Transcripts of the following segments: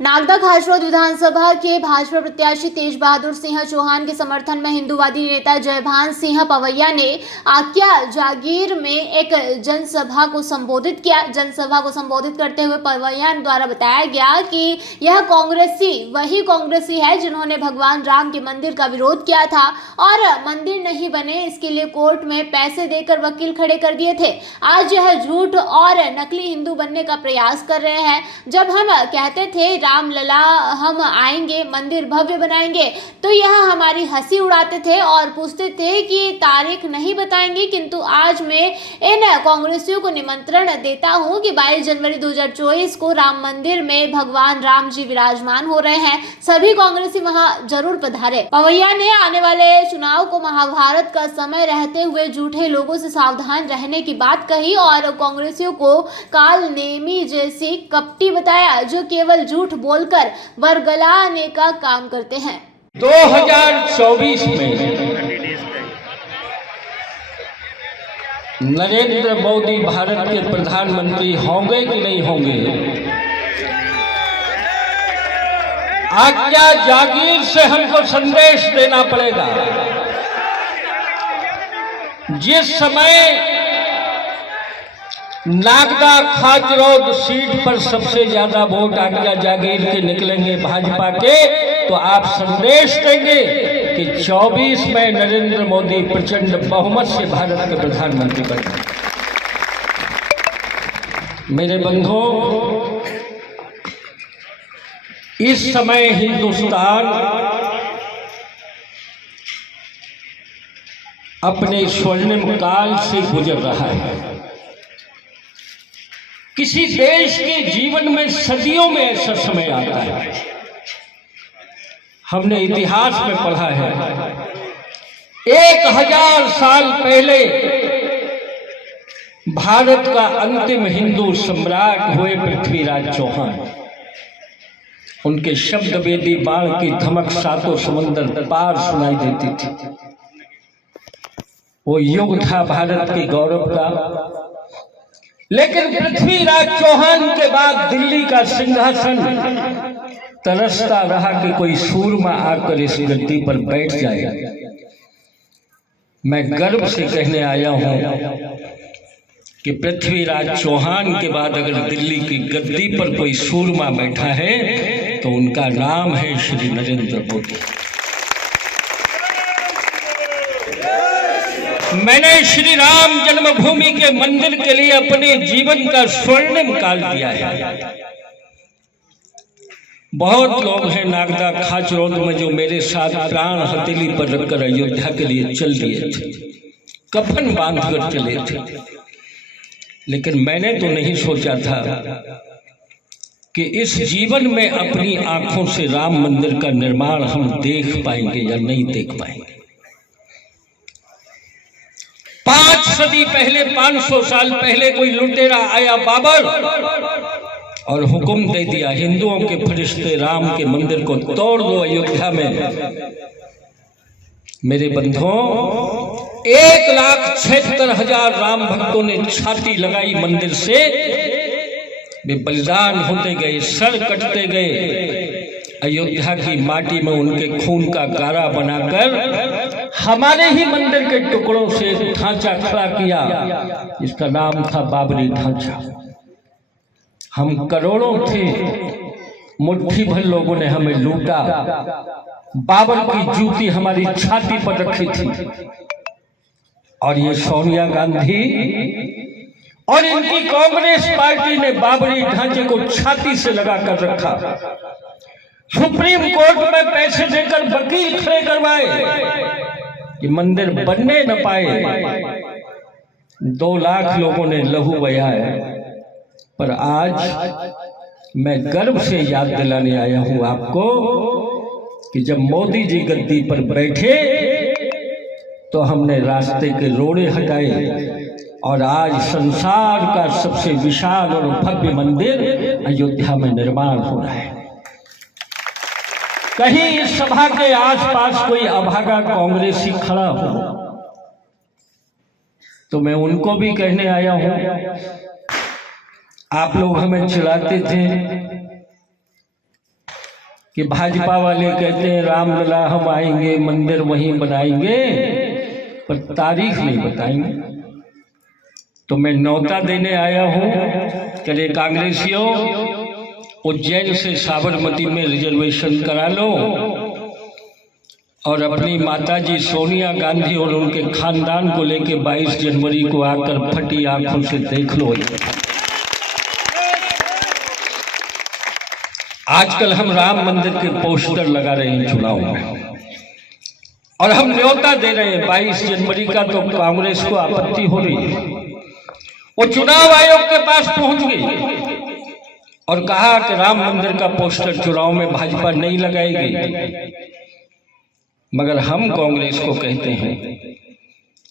नागदा खासरोद विधानसभा के भाजपा प्रत्याशी तेज बहादुर सिंह चौहान के समर्थन में हिंदूवादी नेता जयभान सिंह पवैया ने आक्या जागीर में एक जनसभा को संबोधित किया। जनसभा को संबोधित करते हुए पवैया द्वारा बताया गया कि यह कांग्रेसी वही कांग्रेसी है जिन्होंने भगवान राम के मंदिर का विरोध किया था और मंदिर नहीं बने इसके लिए कोर्ट में पैसे देकर वकील खड़े कर दिए थे। आज यह झूठ और नकली हिंदू बनने का प्रयास कर रहे हैं। जब हम कहते थे रामलला हम आएंगे मंदिर भव्य बनाएंगे तो यह हमारी हंसी उड़ाते थे और पूछते थे कि तारीख नहीं बताएंगे, किंतु आज मैं इन कांग्रेसियों को निमंत्रण देता हूं कि 22 जनवरी 2024 को राम मंदिर में भगवान राम जी विराजमान हो रहे हैं, सभी कांग्रेसी वहां जरूर पधारे। पवैया ने आने वाले चुनाव को महाभारत का समय रहते हुए झूठे लोगों से सावधान रहने की बात कही और कांग्रेसियों को काल नेमी जैसी कपटी बताया जो केवल झूठ बोलकर बरगलाने का काम करते हैं। 2024 में नरेंद्र मोदी भारत के प्रधानमंत्री होंगे कि नहीं होंगे? आज्ञा जागीर से हमको संदेश देना पड़ेगा। जिस समय नागदा खाचरोद सीट पर सबसे ज्यादा वोट आज्ञा जागीर के निकलेंगे भाजपा के, तो आप संदेश देंगे कि 24 में नरेंद्र मोदी प्रचंड बहुमत से भारत के प्रधानमंत्री बने। मेरे बंधुओं, इस समय हिंदुस्तान अपने स्वर्णिम काल से गुजर रहा है। किसी देश के जीवन में सदियों में ऐसा समय आता है, हमने इतिहास में पढ़ा है। 1000 साल पहले भारत का अंतिम हिंदू सम्राट हुए पृथ्वीराज चौहान। उनके शब्द वेदी बाण की धमक सातों समुद्र पार सुनाई देती थी। वो युग था भारत के गौरव का। लेकिन पृथ्वीराज चौहान के बाद दिल्ली का सिंहासन तरसता रहा कि कोई सूरमा आकर इस गद्दी पर बैठ जाए। मैं गर्व से कहने आया हूं कि पृथ्वीराज चौहान के बाद अगर दिल्ली की गद्दी पर कोई सूरमा बैठा है तो उनका नाम है श्री नरेंद्र मोदी। मैंने श्री राम जन्मभूमि के मंदिर के लिए अपने जीवन का स्वर्णिम काल दिया है। बहुत लोग हैं नागदा खाचरोद में जो मेरे साथ प्राण हथेली पर रखकर अयोध्या के लिए चल दिए थे, कफन बांधकर चले थे। लेकिन मैंने तो नहीं सोचा था कि इस जीवन में अपनी आंखों से राम मंदिर का निर्माण हम देख पाएंगे या नहीं देख पाएंगे। 5 सदी पहले, 500 साल पहले कोई लुटेरा आया बाबर और हुक्म दे दिया हिंदुओं के फरिश्ते राम के मंदिर को तोड़ दो अयोध्या में। मेरे बंधुओं, 1,76,000 राम भक्तों ने छाती लगाई मंदिर से। वे बलिदान होते गए, सर कटते गए। अयोध्या की माटी में उनके खून का गारा बनाकर हमारे ही मंदिर के टुकड़ों से एक ढांचा खड़ा किया, इसका नाम था बाबरी ढांचा। हम करोड़ों थे, मुट्ठी भर लोगों ने हमें लूटा। बाबर की जूती हमारी छाती पर रखी थी और ये सोनिया गांधी और इनकी कांग्रेस पार्टी ने बाबरी ढांचे को छाती से लगाकर रखा। सुप्रीम कोर्ट में पैसे देकर वकील खड़े करवाए कि मंदिर बनने न पाए। 2 लाख लोगों ने लहू बहाया। पर आज मैं गर्व से याद दिलाने आया हूं आपको कि जब मोदी जी गद्दी पर बैठे तो हमने रास्ते के रोड़े हटाए और आज संसार का सबसे विशाल और भव्य मंदिर अयोध्या में निर्माण हो रहा है। कहीं इस सभा के आसपास कोई अभागा कांग्रेसी खड़ा हो तो मैं उनको भी कहने आया हूं। आप लोग हमें चिढ़ाते थे कि भाजपा वाले कहते हैं रामलला हम आएंगे, मंदिर वहीं बनाएंगे, पर तारीख नहीं बताएंगे। तो मैं न्योता देने आया हूं, चले कांग्रेसियों, उज्जैन से साबरमती में रिजर्वेशन करा लो और अपनी माताजी सोनिया गांधी और उनके खानदान को लेके 22 जनवरी को आकर फटी आंखों से देख लो। आजकल हम राम मंदिर के पोस्टर लगा रहे हैं चुनाव में और हम न्योता दे रहे हैं 22 जनवरी का, तो कांग्रेस को आपत्ति हो रही है। वो चुनाव आयोग के पास पहुंच गई और कहा कि राम मंदिर का पोस्टर चुनाव में भाजपा नहीं लगाएगी। मगर हम कांग्रेस को कहते हैं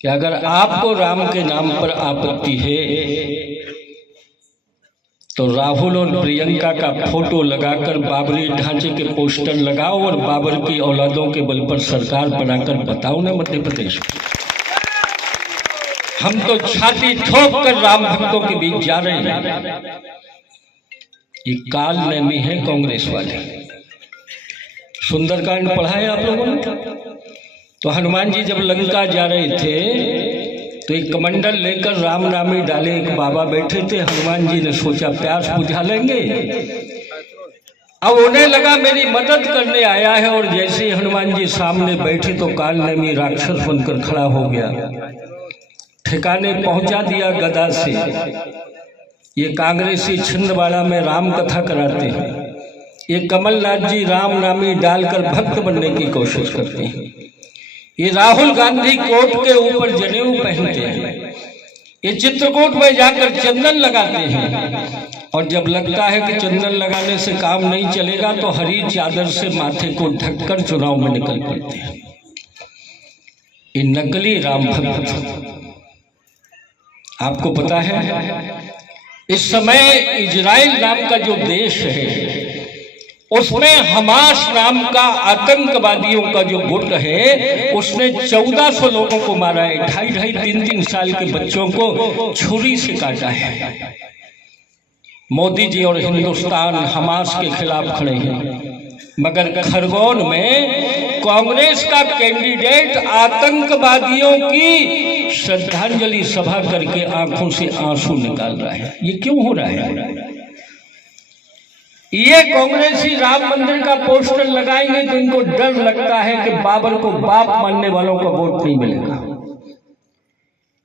कि अगर आपको राम के नाम पर आपत्ति है तो राहुल और प्रियंका का फोटो लगाकर बाबरी ढांचे के पोस्टर लगाओ और बाबर की औलादों के बल पर सरकार बनाकर बताओ ना मध्य प्रदेश में। हम तो छाती ठोक कर राम भक्तों के बीच जा रहे हैं। ये काल नेमी है कांग्रेस वाले। सुंदरकांड पढ़ा है आप लोगों ने? तो हनुमान जी जब लंका जा रहे थे तो एक कमंडल लेकर राम नामी डाले एक बाबा बैठे थे। हनुमान जी ने सोचा प्यास बुझा लेंगे। अब उन्हें लगा मेरी मदद करने आया है, और जैसे ही हनुमान जी सामने बैठे तो काल नेमी राक्षस बनकर खड़ा हो गया, ठिकाने पहुंचा दिया गदा से। ये कांग्रेसी छिंदवाड़ा में राम कथा कराते हैं। ये कमलनाथ जी राम नामी डालकर भक्त बनने की कोशिश करते हैं। ये राहुल गांधी कोट के ऊपर जनेऊ पहनते हैं। ये चित्रकूट में जाकर चंदन लगाते हैं, और जब लगता है कि चंदन लगाने से काम नहीं चलेगा तो हरी चादर से माथे को ढककर चुनाव में निकल पड़ते हैं। ये नकली राम भक्त। आपको पता है इस समय इजराइल नाम का जो देश है उसमें हमास नाम का आतंकवादियों का जो गुट है उसने 1400 लोगों को मारा है। 2.5-3 साल के बच्चों को छुरी से काटा है। मोदी जी और हिंदुस्तान हमास के खिलाफ खड़े हैं, मगर खरगोन में कांग्रेस का कैंडिडेट आतंकवादियों की श्रद्धांजलि सभा करके आंखों से आंसू निकाल रहा है। ये क्यों हो रहा है? ये कांग्रेसी राम मंदिर का पोस्टर लगाएंगे तो इनको डर लगता है कि बाबर को बाप मानने वालों का वोट नहीं मिलेगा।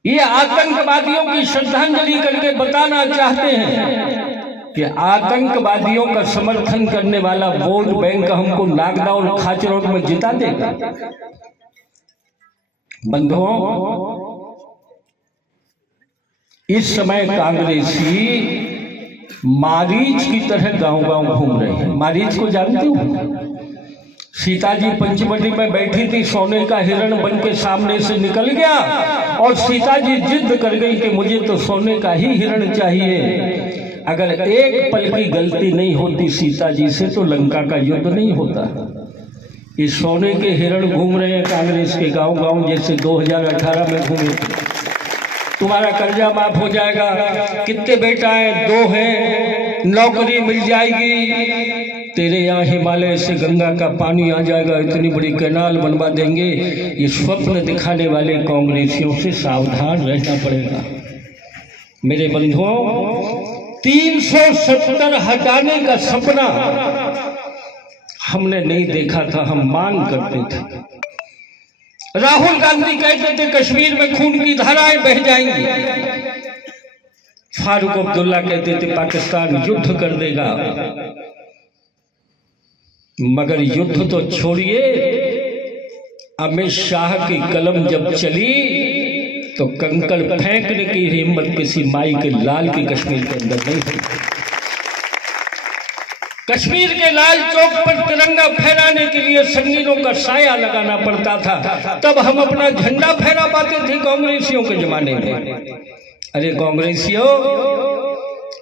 ये आतंकवादियों की श्रद्धांजलि करके बताना चाहते हैं कि आतंकवादियों का समर्थन करने वाला वोट बैंक हमको नागदा और खाचरोड में जिता देगा। बंधुओं, इस समय कांग्रेसी मारीच की तरह गांव-गांव घूम रहे हैं। मारीच को जानते हो? सीता जी पंचवटी में बैठी थी, सोने का हिरण बन के सामने से निकल गया और सीता जी जिद कर गई कि मुझे तो सोने का ही हिरण चाहिए। अगर एक पल की गलती नहीं होती सीता जी से तो लंका का युद्ध नहीं होता। ये सोने के हिरण घूम रहे हैं कांग्रेस के गांव-गांव, जैसे 2018 में घूमे। तुम्हारा कर्जा माफ हो जाएगा, कितने बेटा हैं? 2 हैं, नौकरी मिल जाएगी, तेरे यहाँ हिमालय से गंगा का पानी आ जाएगा, इतनी बड़ी कैनाल बनवा देंगे। ये स्वप्न दिखाने वाले कांग्रेसियों से सावधान रहना पड़ेगा। मेरे बंधुओं, 370 हटाने का सपना हमने नहीं देखा था, हम मांग करते थे। राहुल गांधी कहते थे कश्मीर में खून की धाराएं बह जाएंगी। फारूक अब्दुल्ला कहते थे पाकिस्तान युद्ध कर देगा। मगर युद्ध तो छोड़िए, अमित शाह की कलम जब चली तो कंकड़ फेंकने की हिम्मत किसी माई के लाल की कश्मीर के अंदर नहीं थी। कश्मीर के लाल चौक पर तिरंगा फहराने के लिए संगीनों का साया लगाना पड़ता था, तब हम अपना झंडा फहरा पाते थे कांग्रेसियों के जमाने में। अरे कांग्रेसियों,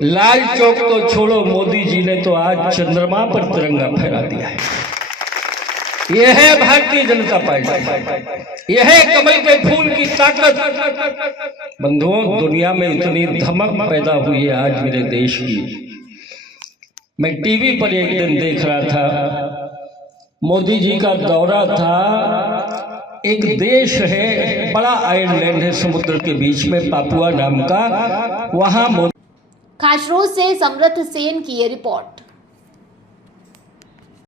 लाल चौक तो छोड़ो, मोदी जी ने तो आज चंद्रमा पर तिरंगा फहरा दिया है। यह है भारतीय जनता पार्टी, यह है कमल के फूल की ताकत। बंधुओं, दुनिया में इतनी धमक पैदा हुई है आज मेरे देश की। मैं टीवी पर एक दिन देख रहा था, मोदी जी का दौरा था। एक देश है, बड़ा आइलैंड है समुद्र के बीच में, पापुआ नाम का, वहां खासरोड से समृद्ध सेन की ये रिपोर्ट।